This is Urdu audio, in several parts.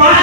5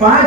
5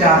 4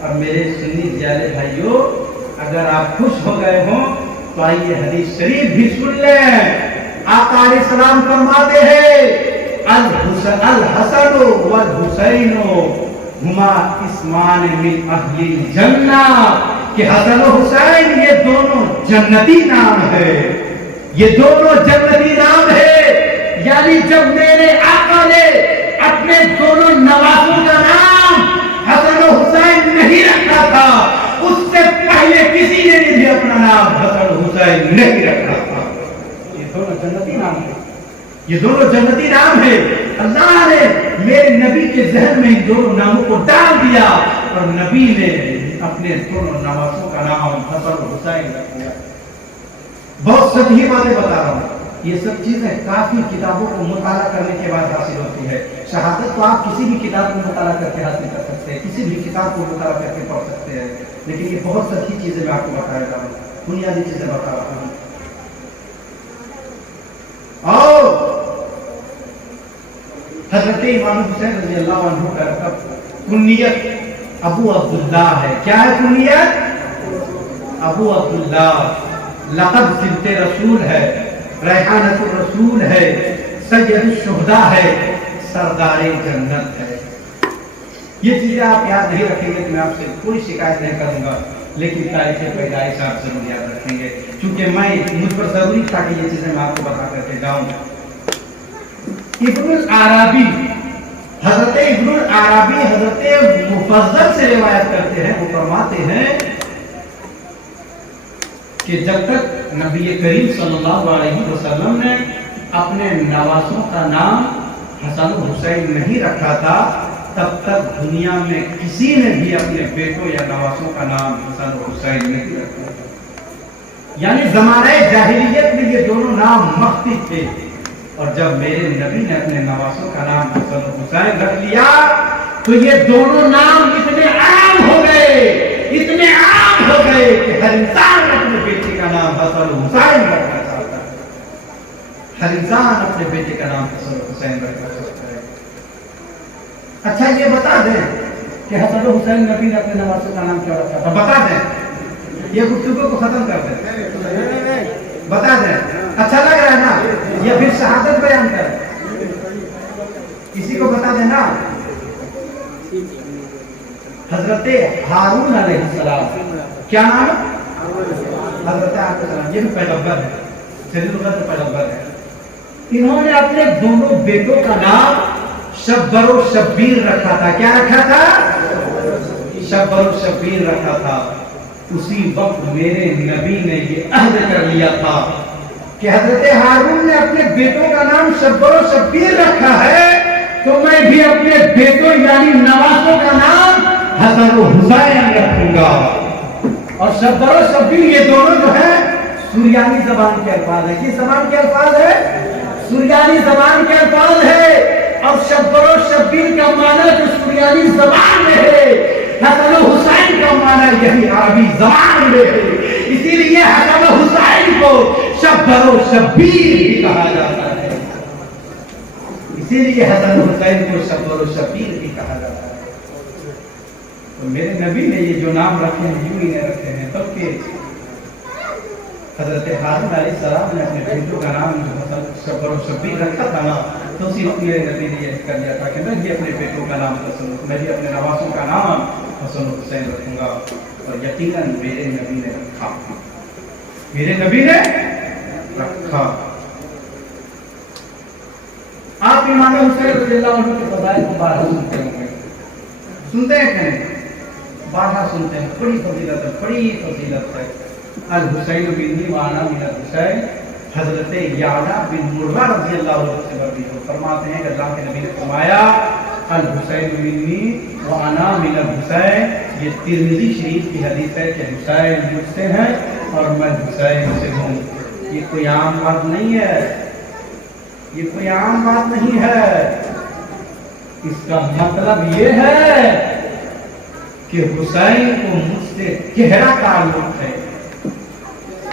اور میرے سنی پیارے بھائیوں، اگر آپ خوش ہو گئے ہوں تو آئیے حدیث شریف بھی سن لیں۔ آقا علیہ السلام فرماتے ہیں الحسن والحسین ہما اسمان من اہل الجنہ، کہ حسن و حسین یہ دونوں جنتی نام ہے، یہ دونوں جنتی نام ہے۔ یعنی جب میرے آقا نے اپنے دونوں نواسوں کا نام حسن و حسین نہیں رکھا تھا، اس سے پہلے کسی نے بھی اپنا نام حسن و حسین نہیں رکھا تھا۔ یہ دونوں جنتی نام ہے، یہ دونوں جنتی نام ہے۔ اللہ نے میرے نبی کے ذہن میں ان دونوں ناموں کو ڈال دیا اور نبی نے اپنے دونوں نواسوں کا نام حسن و حسین رکھ دیا۔ بہت سچی باتیں بتا رہا ہوں، یہ سب چیزیں کافی کتابوں کو مطالعہ کرنے کے بعد حاصل ہوتی ہے۔ شہادت تو آپ کسی بھی کتاب کو مطالعہ کر کے حاصل کر سکتے ہیں، کسی بھی کتاب کو مطالعہ کر کے پڑھ سکتے ہیں، لیکن یہ بہت سچی چیزیں میں آپ کو بتا رہا ہوں، بنیادی چیزیں بتا رہا ہوں۔ اور حضرت امام حسین رضی اللہ عنہ کا لقب کنیت ابو عبداللہ ہے۔ کیا ہے کنیت؟ ابو عبداللہ۔ لقب سبط رسول ہے، ریحانۃ الرسول ہے، سید الشہداء ہے، سردار جنت ہے۔ یہ چیزیں آپ یاد نہیں رکھیں گے تو میں آپ سے کوئی شکایت نہیں کروں گا، لیکن تاریخ پیدائش آپ ضرور یاد رکھیں گے، کیونکہ مجھ پر ضروری تھا کہ یہ چیزیں میں آپ کو بتا کر کے جاؤں۔ ابن العربی، حضرت ابن العربی حضرت مفضل سے روایت کرتے ہیں، وہ فرماتے ہیں کہ جب تک نبی کریم صلی اللہ علیہ وسلم نے اپنے نواسوں کا نام حسن و حسین نہیں رکھا تھا، تب تک دنیا میں کسی نے بھی اپنے بیٹوں یا نواسوں کا نام حسن و حسین نہیں رکھا تھا۔ یعنی زمانہ جاہلیت میں یہ دونوں نام مخفی تھے، اور جب میرے نبی نے اپنے نواسوں کا نام حسن و حسین رکھ لیا تو یہ دونوں نام اتنے عام ہو گئے، اتنے عام ہو گئے کہ ہر انسان اپنے بیٹے کا نام حسن و حسین رکھنا چاہتا ہے۔ ہر انسان اپنے بیٹے کا نام حسن و حسین رکھنا چاہتا ہے۔ اچھا یہ بتا دیں کہ حسن و حسین نبی نے اپنے نواسوں کا نام کیا رکھا تھا؟ بتا دیں، یہ گفتگو کو ختم کر دیں، بتا دیں۔ اچھا لگ رہا ہے نا؟ یا پھر شہادت بیان کریں؟ کسی کو بتا دیں نا، حضرت ہارون علیہ السلام، کیا نام؟ حضرت ہارون علیہ السلام، یہ بھی پیغمبر ہے، جلیل القدر پیغمبر ہے۔ انہوں نے اپنے دونوں بیٹوں کا نام شبر و شبیر رکھا تھا۔ کیا رکھا تھا؟ شبر و شبیر رکھا تھا۔ اسی وقت میرے نبی نے یہ عہد کر لیا تھا کہ حضرت ہارون نے اپنے بیٹوں کا نام شبر و شبیر رکھا ہے تو میں بھی اپنے بیٹوں یعنی نواسوں کا نام حسن و حسین رکھوں گا۔ اور شبر و شبیر یہ دونوں جو ہے سریانی زبان کے الفاظ ہیں۔ کس زبان کے الفاظ ہے؟ سریانی زبان کے الفاظ ہے۔ اور شبر و شبیر کا معنی جو سریانی زبان میں ہے، حسن و حسین کا معنی یہی عربی زبان میں ہے، اسی لیے حسن و حسین کو شبر و شبیر بھی کہا جاتا ہے، اسی لیے حسن و حسین کو شبر و شبیر بھی کہا جاتا ہے۔ تو میرے نبی نے یہ جو نام رکھے ہیں یوں ہی نے رکھے ہیں، تب کہ حضرت ہارون علیہ السلام نے اپنے بیٹوں کا نام شبر و شبیر رکھا تھا نا، تو اسی وقت میرے نبی نے یہ کر لیا تھا کہ میں بھی اپنے بیٹوں کا نام میں بھی اپنے نواسوں کا نام حسن و حسین رکھوں گا۔ اور یقیناً میرے نبی نے رکھا، میرے نبی نے رکھا۔ آپ امام حسین رضی اللہ عنہ کے فضائل کو بارہا سنتے ہوں گے، سنتے ہیں کہ نہیں؟ بارہا سنتے ہیں، بڑی فضیلت ہے، بڑی فضیلت ہے۔ الحسین منی وانا من الحسین، حضرت یعلا بن مرہ رضی اللہ عنہ سے مروی ہے، فرماتے ہیں کہ اللہ کے نبی نے فرمایا الحسین منی وانا من الحسین، یہ ترمذی شریف کی حدیث ہے کہ حسین مجھ سے ہیں اور میں حسین سے ہوں۔ یہ کوئی عام بات نہیں ہے، یہ کوئی عام بات نہیں ہے۔ اس کا مطلب یہ ہے کہ حسین کو مجھ سے گہرا تعلق ہے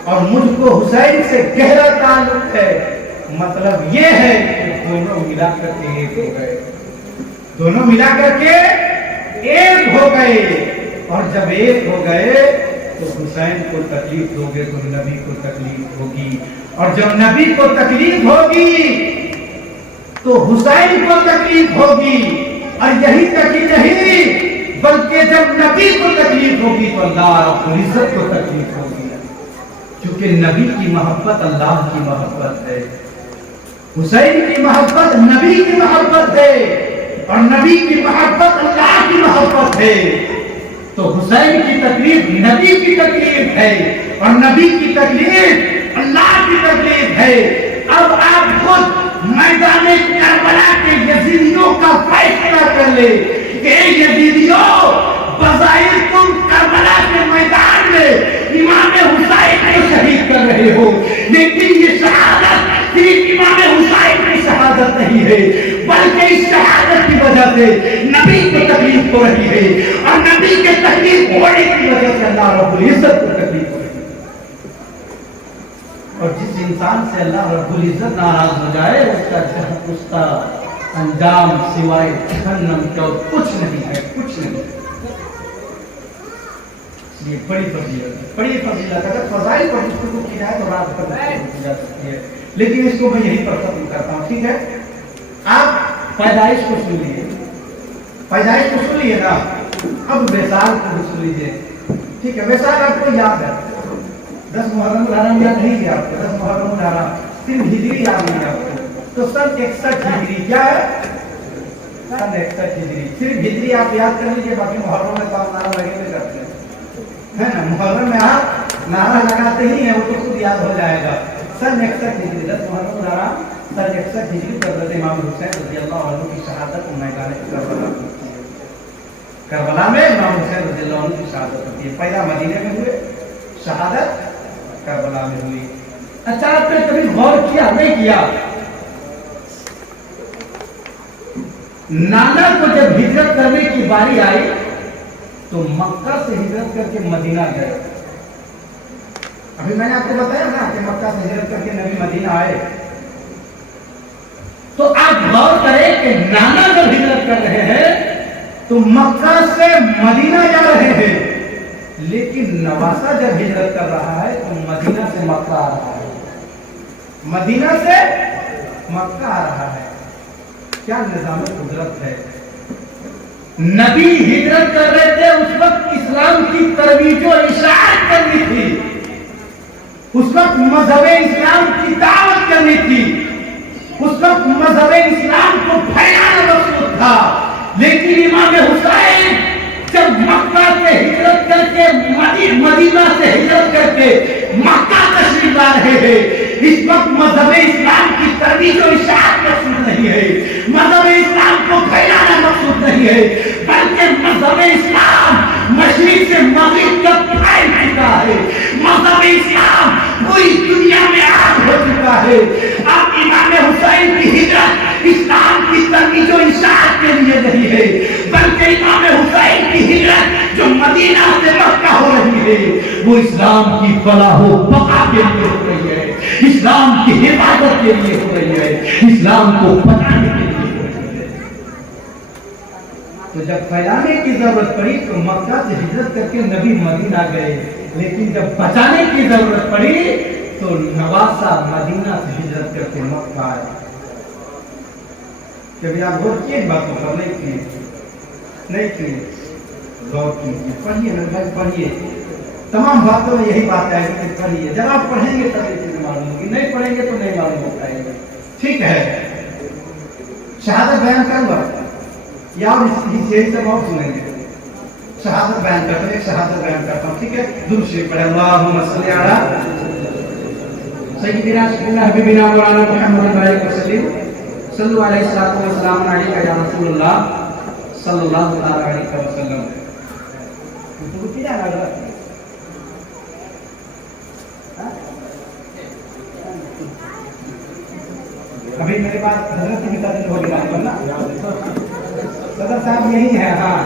اور مجھ کو حسین سے گہرا تعلق ہے۔ مطلب یہ ہے کہ دونوں ملا کر کے ایک ہو گئے، دونوں ملا کر کے ایک ہو گئے۔ اور جب ایک ہو گئے تو حسین کو تکلیف دوگے تو نبی کو تکلیف ہوگی، اور جب نبی کو تکلیف ہوگی تو حسین کو تکلیف ہوگی، اور یہی تک ہی نہیں بلکہ جب نبی کو تکلیف ہوگی تو اللہ رب العزت کو تکلیف ہوگی، کیونکہ نبی کی محبت اللہ کی محبت ہے، حسین کی محبت نبی کی محبت ہے، اور نبی کی محبت اللہ کی محبت ہے، تو حسین کی تکلیف نبی کی تکلیف ہے، اور نبی کی تکلیف اللہ کی تکلیف ہے۔ اب آپ خود میدان کربلا کے یزیدیوں کا فیصلہ کر لے کہ اے یزیدیوں، بظاہر تم کربلا کے میدان میں امام حسین کو شہید کر رہے ہو، لیکن یہ شہادت صرف امام حسین کی شہادت نہیں ہے، بلکہ اس شہادت کی وجہ سے نبی کو تکلیف ہو رہی ہے، اور نبی کے تکلیف ہونے کی وجہ سے اللہ رب العزت کو تکلیف ہو رہی ہے، اور جس انسان سے اللہ رب العزت ناراض ہو جائے اس کا انجام سوائے جہنم کے اور کچھ نہیں ہے، کچھ نہیں۔ یہ بڑی فضیلت ہے، بڑی فضیلت، اگر فضائل پر گفتگو کی جائے تو رات پر کی جا سکتی ہے، لیکن اس کو میں یہیں پر ختم کرتا ہوں، ٹھیک ہے؟ آپ پیدائش کو سن لیے، پیدائش کو سن لیے نا، اب وصال کو سن لیجیے، ٹھیک ہے؟ وصال آپ کو یاد ہے، 10 محرم الحرام یاد نہیں کیا آپ کو، 10 محرم الحرام صرف ہجری یاد نہیں آپ کو، تو سن 61 ہجری کیا ہے؟ سن 61 ہجری، صرف ہجری آپ یاد کر لیجیے، باقی محرم میں تو آپ نعرہ لگے ہوئے کرتے ہیں، ہے نا؟ محرم میں آپ نعرہ لگاتے ہی ہیں، وہ تو خود یاد ہو جائے گا۔ سن 61 ہجری، 10 محرم الحرام سن 61 ہجری پر حضرت امام حسین رضی اللہ عنہ کی شہادت کو میدان کربلا میں ہوتی ہے، کربلا میں امام حسین رضی اللہ عنہ کی شہادت ہوتی ہے، پیدا مدینے میں ہوئے، شہادت کربلا میں ہوئی۔ اچھا، آپ نے کبھی غور کیا نہیں کیا؟ نانا کو جب ہجرت کرنے کی باری آئی تو مکہ سے ہجرت کر کے مدینہ گئے، ابھی میں نے آپ کو بتایا نا کہ مکہ سے ہجرت کر کے نبی مدینہ آئے، تو آپ غور کریں کہ نانا جب ہجرت کر رہے ہیں تو مکہ سے مدینہ جا رہے ہیں، لیکن نواسا جب ہجرت کر رہا ہے تو مدینہ سے مکہ آ رہا ہے، مدینہ سے مکہ آ رہا ہے۔ کیا نظام قدرت ہے! نبی ہجرت کر رہے تھے، اس وقت اسلام کی ترویج و اشاعت کرنی تھی، اس وقت مذہب اسلام کی دعوت کرنی تھی، اس وقت مذہب اسلام کو پھیلانا مقصود تھا، لیکن امام حسین جب مکہ سے ہجرت کر کے مدینہ سے ہجرت کر کے مکہ تشریف لا رہے ہیں، اس وقت مذہب اسلام کی ترویج و اشاعت مقصود نہیں ہے، مذہب اسلام کو پھیلانا مقصود نہیں ہے، بلکہ مذہب اسلام مشرق سے مغرب تک پھیل چکا ہے، مذہب اسلام پوری دنیا میں عام ہو چکا ہے۔ اب امام حسین کی ہجرت اسلام کی ترویج و اشاعت کے لیے نہیں ہے، بلکہ امام حسین کی ہجرت جو مدینہ سے مکہ ہو رہی ہے وہ اسلام کی فلاح و بقا کے لیے ہو رہی ہے، اسلام کی حفاظت کے لیے ہو رہی ہے، اسلام کو بچانے کے لیے ہو رہی ہے۔ تو جب پھیلانے کی ضرورت پڑی تو مکہ سے ہجرت کر کے نبی مدینہ گئے، لیکن جب بچانے کی ضرورت پڑی تو نواسا مدینہ سے ہجرت کر کے مکہ آئے۔ کبھی آپ غور کیے ان باتوں پر؟ نہیں کیے، نہیں کیے، غور کیجیے، پڑھیے نا بھائی، پڑھیے، تمام باتوں میں یہی بات ہے کہ پڑھیے، جب آپ پڑھیں گے تب یہ چیز معلوم ہوگی، نہیں پڑھیں گے تو نہیں معلوم ہو پائے گا، ٹھیک ہے؟ شہادت بیان کروں یا یہی سب اور سنیں گے؟ شہادت بیان کرتا ہوں، ایک شہادت بیان کرتا ہوں، ٹھیک ہے؟ درود شریف پڑھیں، اللہم صلی علی سیدنا سیدنا حبیبنا مولانا محمد علیہ وسلم، صلو علیہ الصلوۃ والسلام علیکہ یا رسول اللہ صلی اللہ علیہ وسلم۔ تو کیا لگ رہا ہے؟ ابھی میرے پاس حضرت کی قدر ہو گیا نا، صدر صاحب یہی ہے، ہاں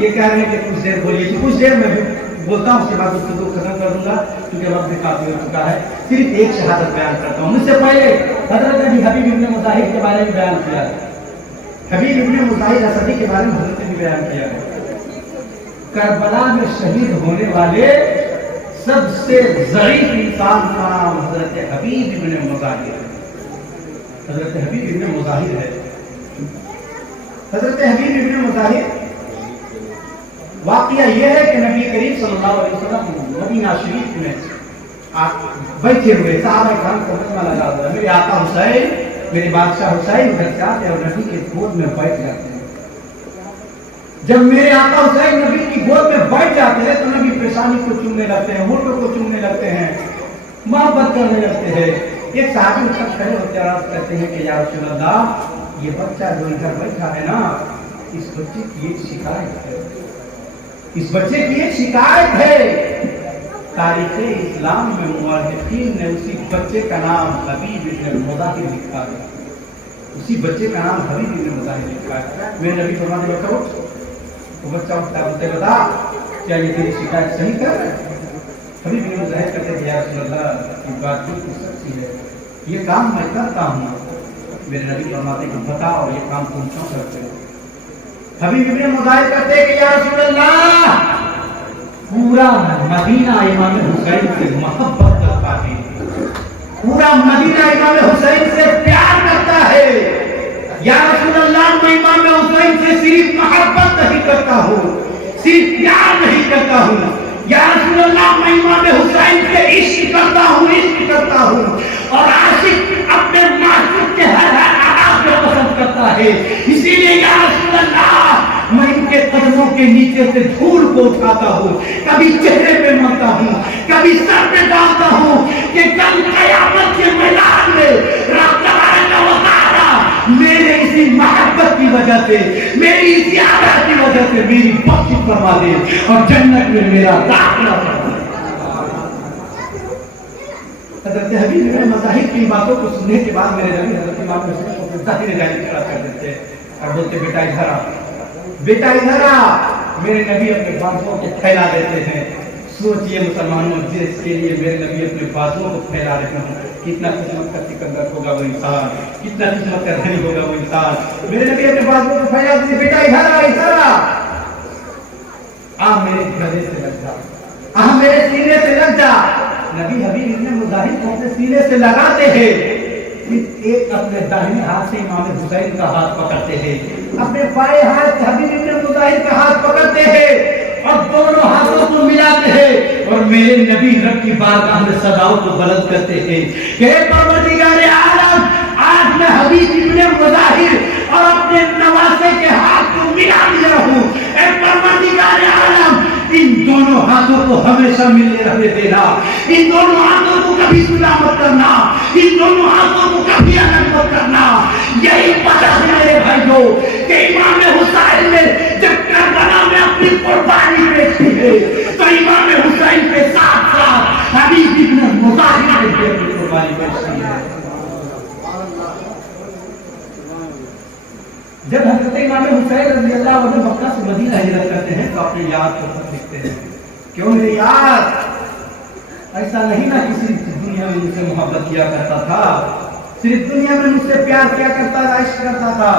یہ کہہ رہے ہیں کہ کچھ دیر بولیے، کچھ دیر میں بولتا ہوں، اس کے بعد اس کو ختم کر دوں گا کیونکہ وقت بھی کافی ہو چکا ہے۔ صرف ایک شہادت بیان کرتا ہوں، مجھ سے پہلے حضرت نے حبیب ابن مظاہر کے بارے میں بیان کیا ہے، حبیب ابن مظاہر اسدی کے بارے میں حضرت نے بیان کیا ہے۔ کربلا میں شہید ہونے والے سب سے ضعیف انسان کا نام حضرت حبیب ابن مظاہر ہے. حضرت حبیب ابن مظاہر ہے. حضرت حبیب ابن مظاہر واقعہ یہ ہے کہ نبی کریم صلی اللہ علیہ وسلم مدینہ شریف میں بیٹھے ہوئے صحابہ کرام کو مجمع لگا ہوا ہے. میرے آقا حسین، میرے بادشاہ حسین ادھر سے آتے ہیں اور نبی کے گود میں بیٹھ جاتے ہیں. جب میرے آقا حسین نبی کی گود میں بیٹھ جاتے ہیں تو نبی پیشانی کو چومنے لگتے ہیں، ہونٹوں کو چومنے لگتے ہیں، محبت کرنے لگتے ہیں. ایک صحابی اس وقت کھڑے ہوتے اور کہتے ہیں کہ یا رسول اللہ، یہ بچہ جو ادھر بیٹھا ہے نا، اس بچے کی ایک شکایت ہے، اس بچے کی ایک شکایت ہے. تاریخ اسلام میں مورخین نے اسی بچے کا نام حبیب ابن مظاہر لکھا ہے. اسی بچے کا نام حبیب ابن مظاہر لکھا ہے. میرے نبی فرماتے ہیں بچہ اٹھ. وہ بچہ اٹھتا ہے، بولتے بتا کیا یہ تیری شکایت صحیح کر رہا ہے؟ حبیب ابن مظاہر کہتے ہیں یا رسول اللہ، یہ بات بالکل سچی ہے، یہ کام میں کرتا ہوں. میرے نبی فرماتے ہیں کہ بتاؤ یہ کام تم کیوں کرتے ہو؟ حبیب ابن مظاہر کہتے ہیں کہ یا رسول اللہ، پورا مدینہ امام حسین سے محبت کرتا ہے، پورا مدینہ امام حسین سے پیار کرتا ہے. یا رسول اللہ، میں امام حسین سے صرف محبت نہیں کرتا ہوں، صرف پیار نہیں کرتا ہوں. یا رسول اللہ، میں امام حسین سے عشق کرتا ہوں اور عاشق اپنے معشوق کے ہر آداب کو پسند کرتا ہے. اسی لیے یا رسول اللہ، میں ان کے قدموں کے نیچے سے دھول کو اٹھاتا ہوں، کبھی چہرے پہ مارتا ہوں، کبھی سر پہ ڈالتا ہوں کہ کل قیامت کے میدان میں رب تبارک و تعالی میرے اسی محبت کی وجہ سے، میری اسی عادت کی وجہ سے میری بخشش فرما دے اور جنت میں میرا داخلہ فرما دے. حضرت حبیب ابن مظاہر کی باتوں کو سننے کے بعد میرے نبی حضرت امام حسین کو ظاہر جاری کھڑا کر دیتے اور بولتے بیٹا ادھر آ، بیٹا ادھر آ. میرے نبی اپنے بازوؤں کو پھیلا دیتے ہیں. سوچئے مسلمانوں، جس کے لیے میرے نبی اپنے بازوؤں کو پھیلا رہے ہیں، کتنا قسمت کا سکندر ہوگا وہ انسان، کتنا قسمت کا دھنی ہوگا وہ انسان. میرے نبی اپنے بازوؤں کو پھیلا دیتے، بیٹا ادھر آ، ادھر آ، میرے گلے سے لگ جا، میرے سینے سے لگ جا. نبی حبیب ابن مظاہر کو اپنے سینے سے لگاتے ہیں، ایک اپنے داہنے ہاتھ سے امام حسین کا ہاتھ پکڑتے ہیں، اپنے بائیں ہاتھ حبیب ابن مظاہر کا ہاتھ پکڑتے ہیں اور دونوں ہاتھوں کو ملاتے ہیں اور میرے نبی رب کی بارگاہ میں صداؤں کو بلند کرتے ہیں کہ اے پروردگار عالم، آج میں حبیب ابن مظاہر اور اپنے نواسے کے ہاتھ کو ملا لیا ہوں. اے پروردگار عالم، ان دونوں ہاتھوں کو ہمیشہ ملے رہنے دینا، ان دونوں ہاتھوں کو کبھی جدا مت کرنا، ان دونوں ہاتھوں کو کبھی الگ مت کرنا. یہی وجہ ہے میرے بھائیوں کہ امام حسین نے جب کربلا میں اپنی قربانی پیش کی ہے تو امام حسین کے ساتھ ساتھ حبیب ابن مظاہر نے بھی اپنی قربانی پیش کی ہے. جب حضرت امام حسین رضی اللہ عنہ مکہ سے مدینہ ہجرت کرتے ہیں تو اپنے یار کو لکھتے ہیں، کیوں میرے یار، ایسا نہیں نا کہ صرف دنیا میں مجھ سے محبت کیا کرتا تھا، صرف دنیا میں مجھ سے پیار کیا کرتا تھا، عشق کرتا تھا.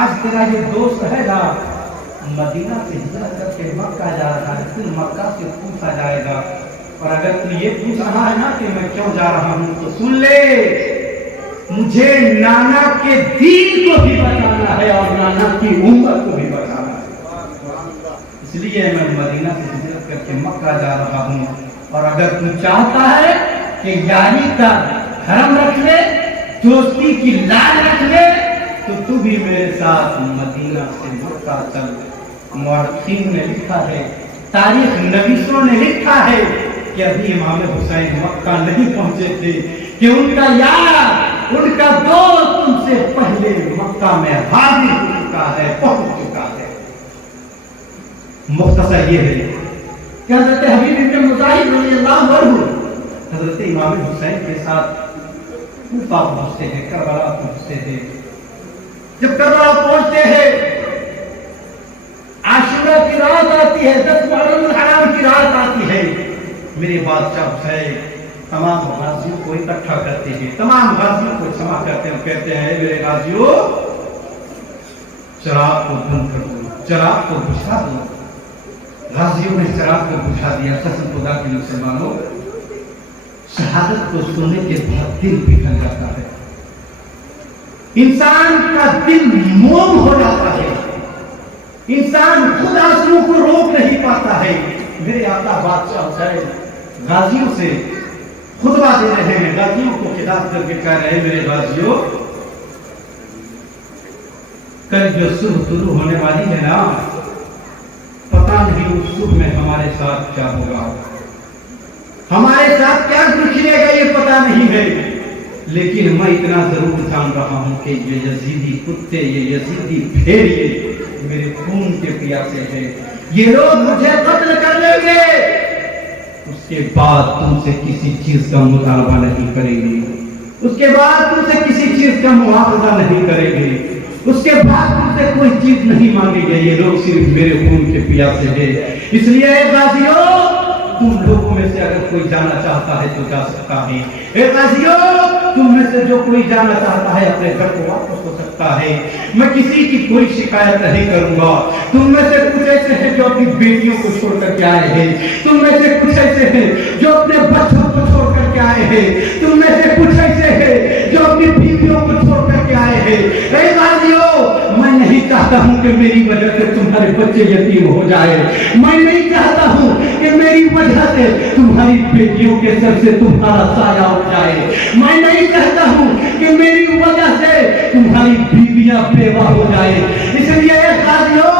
آج تیرا یہ دوست ہے نا، مدینہ سے ہجرت کر کے مکہ جا رہا ہے، پھر مکہ سے پوچھا جائے گا، اور اگر تو یہ پوچھ رہا ہے نا کہ میں کیوں جا رہا ہوں تو سن لے، مجھے نانا کے دین کو بھی بچانا ہے اور نانا کی امت کو بھی بچانا ہے. اس لیے میں مدینہ سے ہجرت کر کے مکہ جا رہا ہوں، اور اگر تو چاہتا ہے کہ یاری کا دھرم رکھ لے، دوستی کی لاج رکھ لے، تو بھی میرے ساتھ مدینہ سے مکہ چل. مورخین نے لکھا ہے، تاریخ نویسوں نے لکھا ہے کہ ابھی امام حسین مکہ نہیں پہنچے تھے کہ ان کا یار، ان کا دوست ان سے پہلے مکہ میں حاضر ہو چکا ہے، پہنچ چکا ہے. مختصر یہ ہے کہ حضرت حبیب ابن مظاہر رضی اللہ عنہ حضرت امام حسین کے ساتھ کوفہ پہنچتے ہیں، کربلا پہنچتے ہیں. جب کربلا پہنچتے ہیں، عاشورہ کی رات آتی ہے، 10 محرم الحرام کی رات آتی ہے. میرے بادشاہ حسین تمام غازیوں کو اکٹھا کرتے ہیں، تمام غازیوں کو جمع کرتے ہیں، کہتے ہیں میرے غازیوں، چراغ کو بند کر دو، چراغ کو بجھا دو. غازیوں نے چراغ کو بجھا دیا. قسم خدا کی مسلمانوں, شہادت کو سننے کے بعد دل پگھل جاتا ہے, انسان کا دل موم ہو جاتا ہے, انسان خود آنسوؤں کو روک نہیں پاتا ہے. میرے آقا بادشاہ حسین غازیوں سے خطبہ دے رہے ہیں, غازیوں کو خطاب کر کے کہہ رہے ہیں, میرے غازیوں, کل جو صبح طلوع ہونے والی ہے نا, پتہ نہیں اس صبح میں ہمارے ساتھ کیا ہوگا, ہمارے ساتھ کیا گزرے گا یہ پتہ نہیں ہے, لیکن میں اتنا ضرور جان رہا ہوں کہ یہ یزیدی کتے, یہ یزیدی بھیڑیے میرے خون کے پیاسے ہیں, یہ لوگ مجھے قتل کر لیں گے, اس کے بعد تم سے کسی چیز کا مطالبہ نہیں کریں گے, اس کے بعد تم سے کسی چیز کا معاوضہ نہیں کریں گے, اس کے بعد تم سے کوئی چیز نہیں مانگیں گے, یہ لوگ صرف میرے خون کے پیاسے ہیں. اس لیے اے غازیوں, تم لوگوں میں سے اگر کوئی جانا چاہتا ہے تو جا سکتا ہے. اے غازیوں, تم میں سے جو کوئی جانا چاہتا ہے اپنے گھر کو واپس ہو سکتا ہے, میں کسی کی کوئی شکایت نہیں کروں گا. تم میں سے کچھ ایسے ہیں جو اپنی بیٹیوں کو چھوڑ کر کے آئے ہیں, تم میں سے کچھ ایسے ہیں جو اپنے بچوں کو چھوڑ کر کے آئے ہیں, تم میں سے کچھ ایسے ہیں جو اپنی بیویوں کو چھوڑ کر کے آئے ہیں. اے غازیوں, میں نہیں چاہتا ہوں کہ میری وجہ سے تمہارے بچے یتیم ہو جائے, میں نہیں چاہتا ہوں کہ میری وجہ سے تمہاری بیٹیوں کے سر سے تمہارا سایہ اٹھ جائے, میں نہیں چاہتا ہوں کہ میری وجہ سے تمہاری بیویاں بیوہ ہو جائے. اس لیے غازیوں,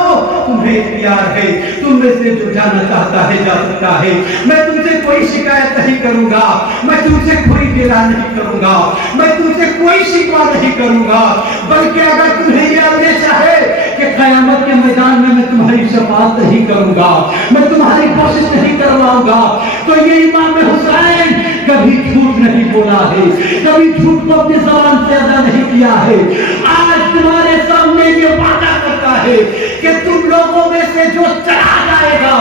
تمہیں اختیار ہے, تم میں سے جو جانا چاہتا ہے جا سکتا ہے. میں تم سے کوئی شکایت نہیں کروں گا, میں تم سے کوئی گلہ نہیں کروں گا, میں تم سے کوئی شکوہ نہیں کروں گا, بلکہ اگر تمہیں یہ اندیشہ ہے کہ قیامت کے میدان میں تمہاری شفاعت نہیں کروں گا, میں تمہاری کوشش نہیں کرواؤں گا, تو یہ امام حسین کبھی جھوٹ نہیں بولا ہے, کبھی جھوٹ کو اپنی زبان سے ادا نہیں کیا ہے. آج تمہارے سامنے یہ وعدہ کرتا ہے کہ تم لوگوں میں سے جو چلا جائے گا,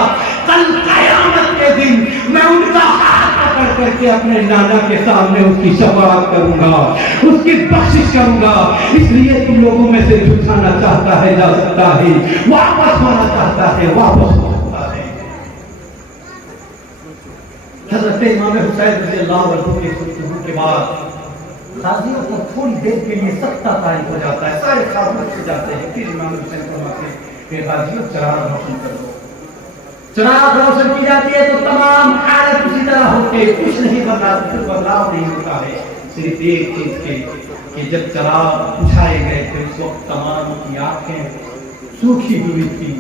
کل قیامت کے دن میں ان کا ہاتھ پکڑ کر کے اپنے نانا کے سامنے اس کی شفاعت کروں گا, اس کی بخشش کروں گا. اس لیے تم لوگوں میں سے جو جانا چاہتا ہے جا سکتا ہے, واپس ہونا چاہتا ہے واپس ہو سکتا ہے. حضرت امام حسین رضی اللہ عنہ کی گفتگو کے بعد غازیوں کو تھوڑی دیر کے لیے سکتہ طاری ہو جاتا ہے, سارے خاموش ہو جاتے ہیں. پھر امام حسین فرماتے ہیں کہ غازیوں, چراغ روشن کر دو. چراغ روشن کی جاتی ہے تو تمام حالت اسی طرح ہوتے, کچھ نہیں بدلاؤ نہیں ہوتا ہے, صرف ایک چیز کہ جب چراغ بجھائے گئے تھے اس وقت تمام کی آنکھیں سوکھی ہوئی تھی,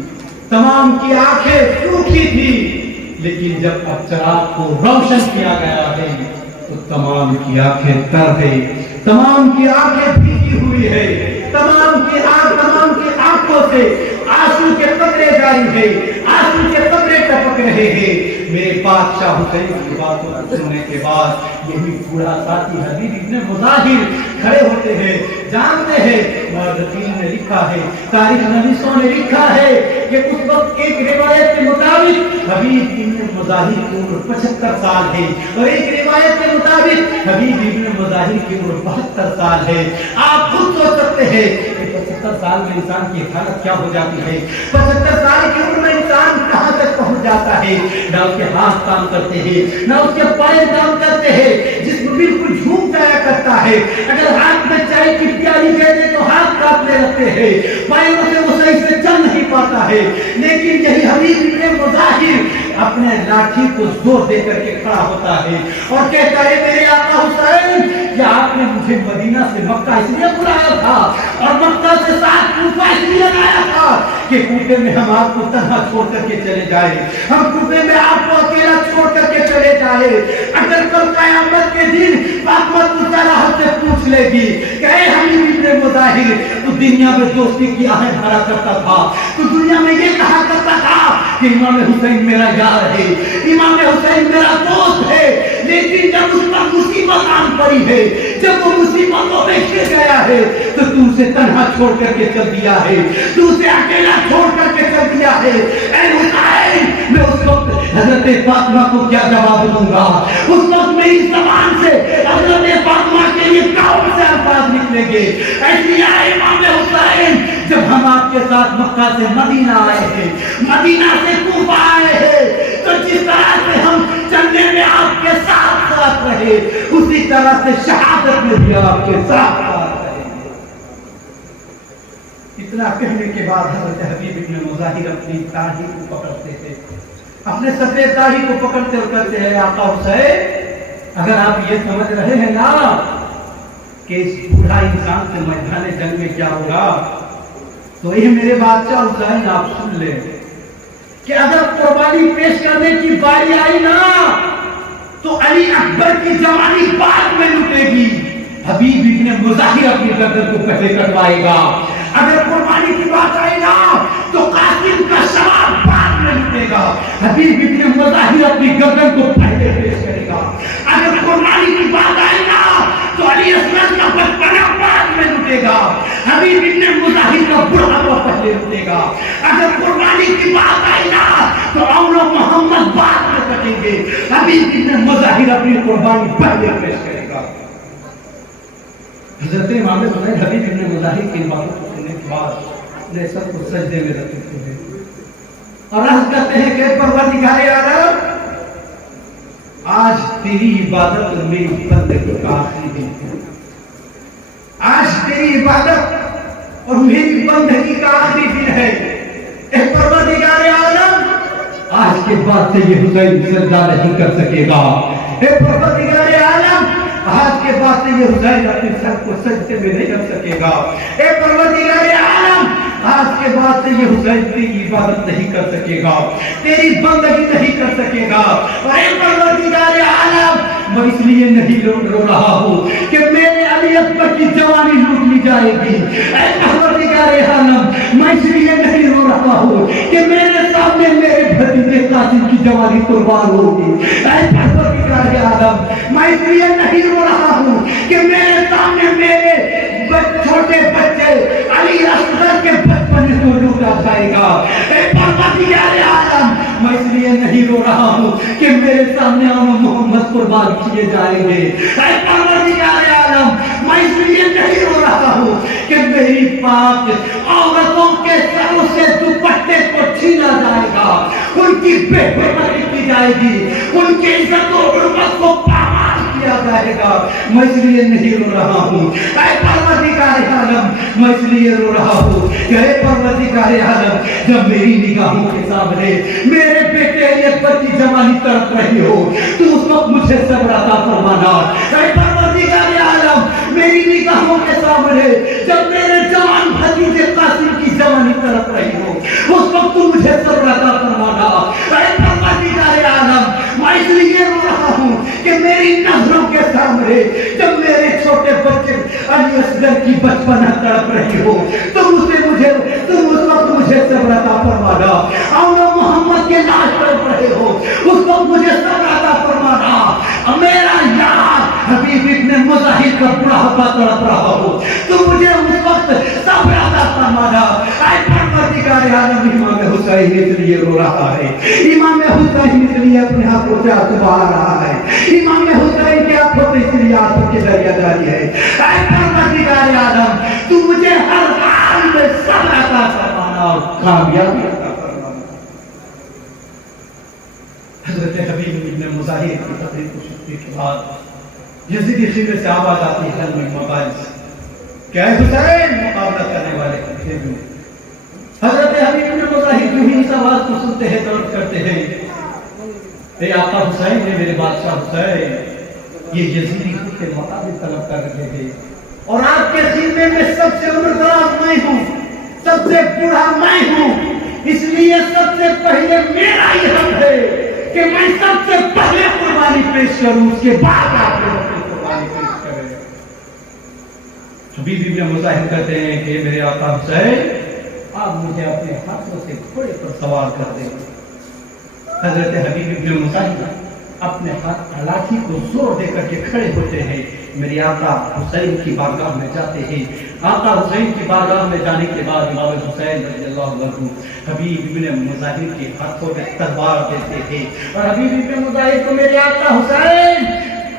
تمام کی آنکھیں سوکھی تھی, لیکن جب اب چراغ کو روشن کیا گیا ہے تو تمام کی آنکھیں تر ہے, تمام کی آنکھیں بھیگی ہوئی ہے, تمام کی آنکھوں سے آنسو کے قطرے جاری ہے, آنسو کے قطرے ٹپک رہے ہیں. میرے بادشاہ حسین کی باتوں کو سننے کے بعد یہی بوڑھا ساتھی حبیب ابن مظاہر کھڑے ہوتے ہیں. جانتے ہیں, مورخین نے لکھا ہے, تاریخ نویسوں نے لکھا ہے کہ اس وقت ایک روایت کے مطابق حبیب ابن مظاہر کی عمر 75 سال ہے, اور ایک روایت کے مطابق حبیب ابن مظاہر کی عمر 72 سال ہے. آپ خود سوچ سکتے ہیں کہ 75 سال میں انسان کی حالت کیا ہو جاتی ہے, 75 سال کی عمر میں انسان کہاں تک پہنچ جاتا ہے. نہ اس کے ہاتھ کام کرتے ہیں, نہ اس کے پیر کام کرتے ہیں, جسم بالکل جھوم جایا کرتا ہے. اگر ہاتھ میں چائے کی پیالی دے دے تو ہاتھ کاپنے لگتے ہیں, پیروں سے وہ صحیح سے چل نہیں پاتا ہے. لیکن یہی حبیب ابن مظاہر اپنے لاٹھی کو زور دے کر کے کھڑا ہوتا ہے اور کہتا ہے, میرے آقا حسین, کیا آپ نے مجھے مدینہ سے مکہ اس لیے بلایا تھا اور مکہ سے ساتھ کوفہ اس لیے لایا تھا کہ کوفے میں ہم آپ کو تنہا چھوڑ کر کے چلے جائیں, ہم کوفے میں آپ کو اکیلا چھوڑ کر کے چلے جائیں. اگر کل قیامت کے دن فاطمہ الزہرا سے پوچھ لے گی کہ اے حبیب ابن مظاہر, تو دنیا میں دوستی کی آہیں بھرا کرتا تھا, تو دنیا میں یہ کہا کرتا تھا کہ امام حسین میرا یار ہے, امام حسین میرا دوست ہے, لیکن جب اس پر مصیبت آن پڑی ہے, جب وہ مصیبتوں میں گر گیا ہے تو تو اسے تنہا چھوڑ کر کے چل دیا ہے, تو اسے اکیلا چھوڑ کر کے چل دیا ہے. اے حسین, میں اس وقت حضرت فاطمہ کو کیا جواب دوں گا, اس وقت میری زبان سے حضرت فاطمہ کے لیے کون سے الفاظ نکلیں گے. ایسی آئے امام حسین جب ہم آپ کے ساتھ مکہ سے مدینہ آئے ہیں، مدینہ سے کوفہ آئے ہیں، تو جس طرح سے ہم چلنے میں آپ کے ساتھ ساتھ رہے، اسی طرح سے شہادت میں بھی آپ کے ساتھ ساتھ رہے۔ اتنا کہنے کے بعد حضرت حبیب ابن مظاہر اپنی داڑھی کو پکڑتے تھے، اپنے سفید داڑھی کو پکڑتے اور کہتے ہیں آقا حسین، اگر آپ یہ سمجھ رہے ہیں نا کہ اس بوڑھا انسان سے میدان جنگ میں کیا ہوگا، تو یہ میرے بادشاہ حسین آپ سن لیں کہ اگر قربانی پیش کرنے کی باری آئی نا تو علی اکبر کی جوانی بعد میں لٹے گی، حبیب ابن مظاہر اپنی گردن کو پہلے کٹوائے گا۔ اگر قربانی کی بات آئی نا تو قاسم کا شباب بعد میں لٹے گا، حبیب ابن مظاہر اپنی گردن کو پہلے پیش کرے گا۔ اگر قربانی کی بات آئی نا تو علی اصغر کا بچپنا بعد میں لٹے گا، حبیب ابن مظاہر کا بڑھاپا پہلے لٹے گا۔ اگر قربانی کی بات آئی نا تو اول محمد بعد میں کٹیں گے، حبیب ابن مظاہر اپنی قربانی پہلے پیش کرے گا۔ حضرت امام حسین حبیب ابن مظاہر کی باتوں کو سننے کے بعد اپنے سر کو سجدے میں رکھتے ہیں اور عرض کرتے ہیں کہ پروردگار عالم، آج تیری عبادت اور میری بندگی کا آخری دن ہے، آج تیری عبادت اور میری بندگی کا آخری دن ہے۔ اے پروردگار عالم، آج کے بعد سے یہ حسین سجدہ نہیں کر سکے گا۔ اے پروردگار عالم، آج کے بعد سے یہ حسین اپنے سر کو سجدے میں نہیں رکھ سکے گا۔ اے پروردگار عالم، آج کے بعد سے یہ حسین تیری عبادت نہیں کر سکے گا، تیری بندگی نہیں کر سکے گا۔ اور اے پروردگار عالم، میں اس لیے نہیں رو رہا ہوں کہ میرے علی اکبر کی جوانی لوٹ لی جائے گی۔ اے پروردگار عالم، میں اس لیے نہیں رو رہا ہوں کہ میرے سامنے میرے بھتیجے قاسم کی جوانی قربان ہوگی۔ اے پروردگار عالم، میں اس لیے نہیں رو رہا ہوں کہ میرے سامنے میرے چھوٹے بچے علی اصغر کے بچپن کو لوٹا جائے گا۔ اے پروردگار عالم، میں اس لیے نہیں رو رہا ہوں کہ میرے سامنے محمد قربان کیے جائیں گے۔ اے پروردگار عالم، میں اس لیے نہیں رو رہا ہوں کہ میری پاک عورتوں کے سروں سے دوپٹے کو چھینا جائے گا، ان کی بے حرمتی کی جائے گی، ان کی عزت و حرمت کو پامال کیا جائے گا۔ میں اس لیے نہیں رو رہا ہوں۔ اے پروردگار عالم، میں اس لیے رو رہا ہوں کہ اے پروردگار عالم، جب میری نگاہوں کے سامنے میرے بیٹے علی اکبر کی جوانی تڑپ رہی ہو تو اس وقت مجھے صبر عطا فرمانا۔ اے پروردگار عالم، میری نگاہوں کے سامنے جب میرے جوان بھتیجے قاسم کی جوانی تڑپ رہی ہو اس وقت تو مجھے صبر عطا فرمانا۔ اے پروردگار عالم، میں اس لیے رو رہا ہوں کہ میری نظروں کے سامنے جب میرے چھوٹے بچے علی اصغر کی بچپنا تڑپ رہی ہو تم اس وقت مجھے صبر عطا فرمانا۔ اور محمد کے لاش تڑپ رہے ہو اس وقت مجھے صبر عطا فرمانا۔ میرا یار حبیب ابن مظاہر کا بڑھاپا تڑپ رہا ہو تو مجھے اس وقت صبر عطا فرمانا۔ اے پروردگار عالم، امام حسین اس لیے رو رہا ہے، امام حسین اس لیے اپنے ہاتھوں سے آنسو بہا رہا ہے، امام حسین کے ہاتھوں سے اس لیے آنسو کی دریا جاری ہے۔ اے پروردگار عالم، تو مجھے ہر حال میں صبر عطا فرمانا اور کامیابی عطا فرمانا۔ حضرت حبیب ابن مظاہر کی تقریر کو سننے کے بعد یزیدی خیمے سے آواز آتی ہے المبارز کہ اے حسین، مقابلہ کرنے والے کتنے بھی۔ حضرت حبیب ابن مظاہر جو ہی اس آواز کو سنتے ہیں طلب کرتے ہیں، اے آقا حسین، نے میرے بادشاہ حسین، یہ یزیدی خود کے مطابق طلب کر رہے ہیں اور آپ کے خیمے میں سب سے عمردراز میں ہوں، سب سے بوڑھا میں ہوں، اس لیے سب سے پہلے میرا ہی حق ہے کہ میں سب سے پہلے قربانی پیش کروں، اس کے بعد آپ لوگ اپنی قربانی پیش کریں۔ حبیب ابن مظاہر کہتے ہیں کہ میرے آقا حسین، آپ مجھے اپنے ہاتھوں سے گھوڑے پر سوار کر دیں۔ حضرت حبیب ابن مظاہر اپنے ہاتھ لاٹھی کو زور دے کر کے کھڑے ہوتے ہیں، میرے آقا حسین کی بارگاہ میں جاتے ہیں۔ آقا حسین کی بارگاہ میں جانے کے بعد امام حسین رضی اللہ عنہ حبیب ابن مظاہر کے ہاتھوں میں تلوار دیتے ہیں اور حبیب ابن مظاہر کو میرے آقا حسین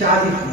40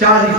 40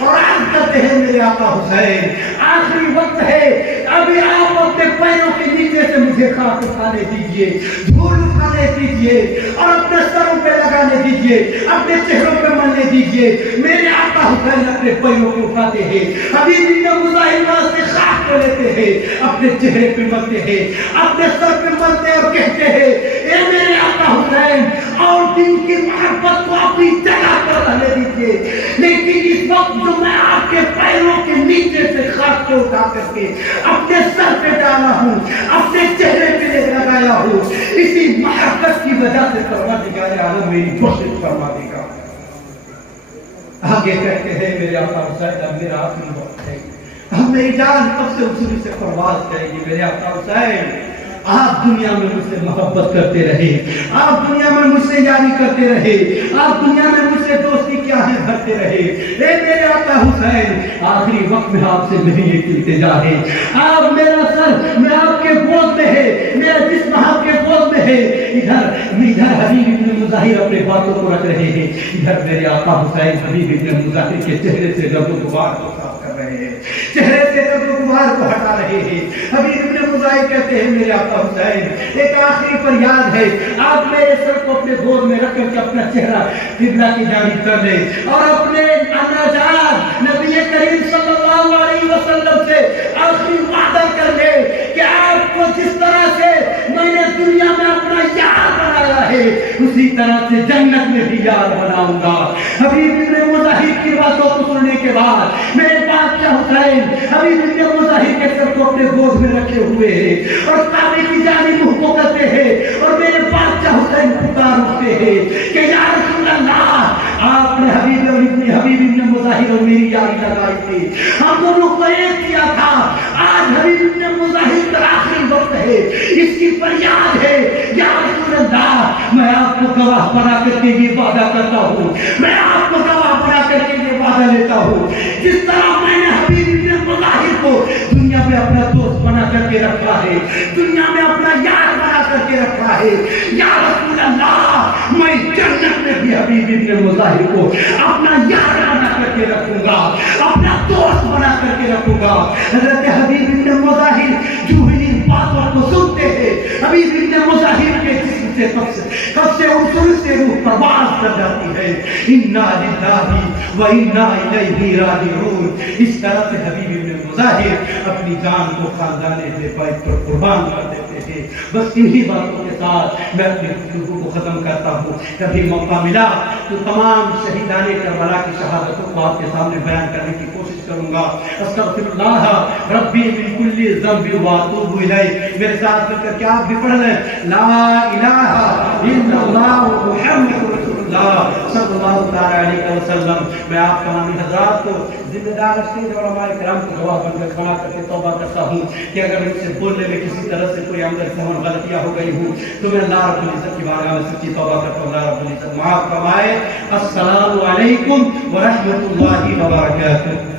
اور عرض کرتے ہیں میرے آقا حسین آخری وقت ہے، ابھی آپ اپنے پیروں کے نیچے سے مجھے خاک اٹھانے دیجئے، دھول اٹھانے دیجئے اور اپنے سروں پہ لگانے دیجئے، اپنے چہروں پہ ملنے دیجئے۔ میرے آقا حسین اپنے پیروں پہ اٹھاتے ہیں، حبیب ابن مظاہر سے خاک کو لیتے ہیں، اپنے چہرے پہ ملتے ہیں، اپنے سر پہ ملتے اور کہتے ہیں اے میرے آقا حسین اور دن کی محبت کو اپنی جگہ پر رہنے دیجئے، لیکن اس وقت جو میں آپ کے پیروں کے نیچے سے خاک کو اٹھا کر کے اپنے سر پہ ڈالا ہوں، اپنے چہرے پہ لگایا ہوں، اسی محبت کی وجہ سے پروردگار عالم میری بخشش فرما دے گا۔ آگے کہتے ہیں میرے آقا حسین اب میرا آخری وقت ہے، اب میری جان کب سے حضور سے پرواز کرے گی۔ میرے آقا حسین آپ دنیا میں مجھ سے محبت کرتے رہے، آپ دنیا میں مجھ سے یاری کرتے رہے، آپ دنیا میں مجھ سے دوستی کیا ہے بھرتے رہے، اے میرے آقا حسین آخری وقت میں آپ سے میری ایک التجا ہے، آپ میرا سر میں آپ کے گود میں ہے، میرا جسم آپ کے گود میں ہے، ادھر حبیب ابن مظاہر اپنے باتوں کو رکھ رہے ہیں، ادھر میرے آقا حسین حبیب ابن مظاہر کے چہرے سے گرد و غبار کو صاف کر رہے ہیں، چہرے سے گرد و غبار کو ہٹا رہے ہیں۔ حبیب ابن مظاہر کہتے ہیں میرے آقا حسین ایک آخری فریاد ہے، آپ میرے سر کو اپنے گود میں رکھ کر کے اپنا چہرہ قبلہ کی جانب کر لیں اور اپنے اناجات نبی کریم صلی اللہ علیہ وسلم سے آخری وعدہ کر لیں کہ آپ کو جس طرح سے میں نے دنیا میں اپنا یار بنایا ہے اسی طرح سے جنت میں بھی یار بناؤں گا۔ حبیب ابن مظاہر کی باتوں کو سننے کے بعد میرے بادشاہ حسین حبیب ابن مظاہر کے سر کو اپنے گود میں رکھے ہوئے ہیں اور کعبے کی جانب منہ کو کرتے ہیں اور میرے بادشاہ حسین پکار اٹھتے ہیں کہ یا رسول اللہ آپ نے حبیب ابن مظاہر اور میری یاری لگائی تھی، ہم دونوں کو ایک کیا تھا، آج حبیب ابن مظاہر کا آخری وقت ہے، اس کی فریاد ہے یا رسول اللہ میں آپ کو گواہ بنا کر کے یہ وعدہ کرتا ہوں، میں آپ کو گواہ بنا کر کے یہ وعدہ لیتا ہوں، جس طرح میں نے حبیب ابن مظاہر کو دنیا میں اپنا دوست بنا کر کے رکھا ہے، دنیا میں اپنا یار بنا کر کے رکھا ہے، یا رسول اللہ میں جنت میں بھی حبیب ابن مظاہر کو اپنا یار بنا کر کے رکھوں گا، اپنا دوست بنا کر کے رکھوں گا۔ حضرت حبیب ابن مظاہر جو ان باتوں کو سنتے ہیں، حبیب ابن مظاہر کے جسم سے کب سے عنصر سے روح پرواز کر جاتی ہے، انا للہ و انا الیہ راجعون۔ اس طرح سے حبیب ابن مظاہر اپنی جان کو خاندان اہل بیت پر قربان کر دیتے ہیں۔ بس انہی باتوں کے ساتھ میں اپنی گفتگو کو ختم کرتا ہوں۔ کبھی موقع ملا تو تمام شہیدان کربلا کی شہادتوں کو آپ کے سامنے بیان کرنے کی کوشش کروں گا۔ استغفر اللہ ربی من کل ذنب واتوب الیہ۔ میرے ساتھ مل کر کے آپ بھی پڑھ لیں لا الہ الا اللہ محمد رسول اللہ صلی اللہ تعالی علیہ وسلم۔ میں آپ تمام حضرات کو ذمہ دار اسٹیج علماء کرام کو گواہ بنا کر کے توبہ کرتا ہوں کہ اگر مجھ سے بولنے میں کسی طرح سے کوئی عمل سہون غلطیاں ہو گئی ہوں تو میں اللہ رب العزت کی بارگاہ میں سچی توبہ کرتا ہوں، اللہ رب العزت معاف فرمائے۔ السلام علیکم ورحمۃ اللہ وبرکاتہ۔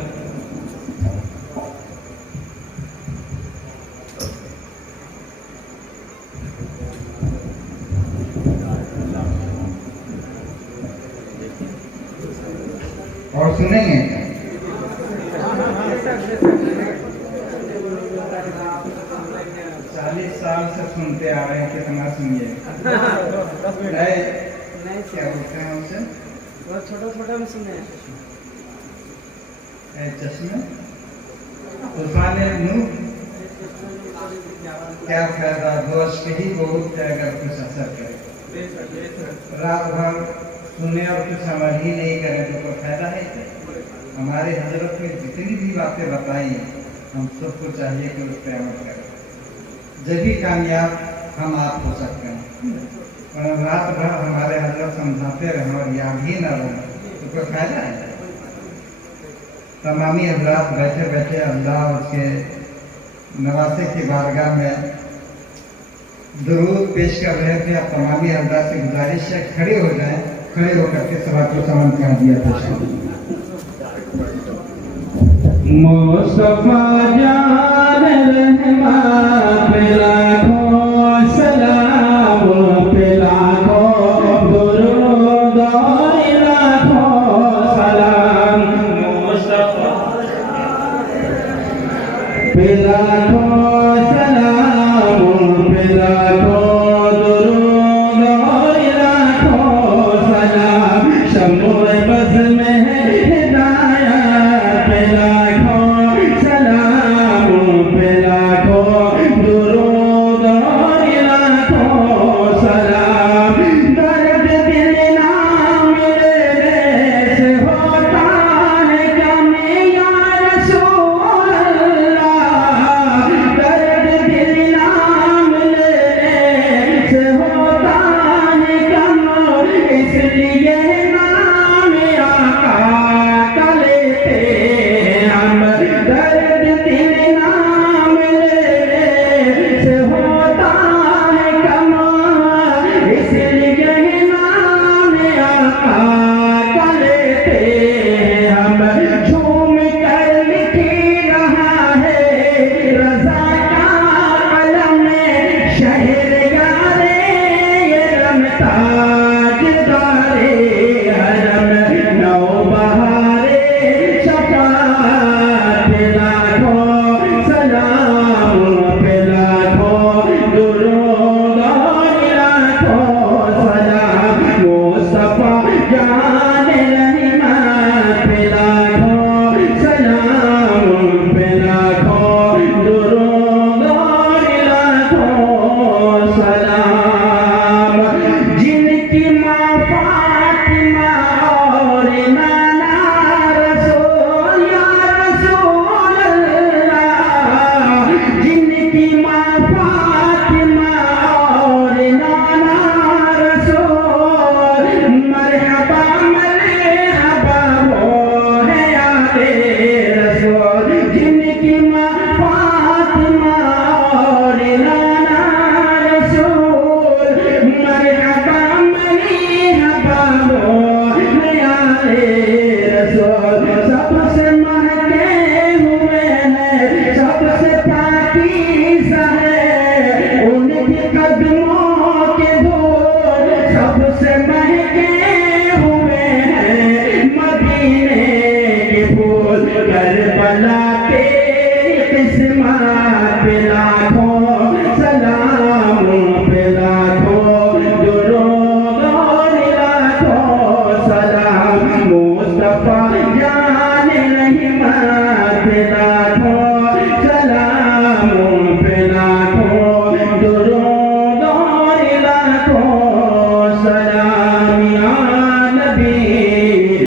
اور سنیں گے 40 سال سے سنتے آ رہے ہیں، کتنا سنیے کیا بولتے ہیں اسے چھوٹا میں سنے چشمے طوفان نور کیا فائدہ گوشت کے ہی بہت ہے اگر کچھ اثر کرے، رات بھر سننے اور کچھ عمل ہی نہیں کریں تو کوئی فائدہ ہے کیا؟ ہمارے حضرت نے جتنی بھی باتیں بتائی ہم سب کو چاہیے کہ اس پہ عمل کریں، جبھی کامیاب ہم آپ ہو سکتے ہیں۔ اور رات بھر ہمارے حضرت سمجھاتے رہیں اور یاد ہی نہ رہیں تو کوئی فائدہ ہے؟ تمامی حضرات بیٹھے بیٹھے اللہ اور اس کے نواسے کی بارگاہ میں درود پیش کر رہے تھے۔ اب تمامی حضرات سے گزارش ہے کھڑے ہو جائیں، کھڑے ہو کر کے سبا کو سلام کر دیا تھا۔ مصطفیٰ جان رحمان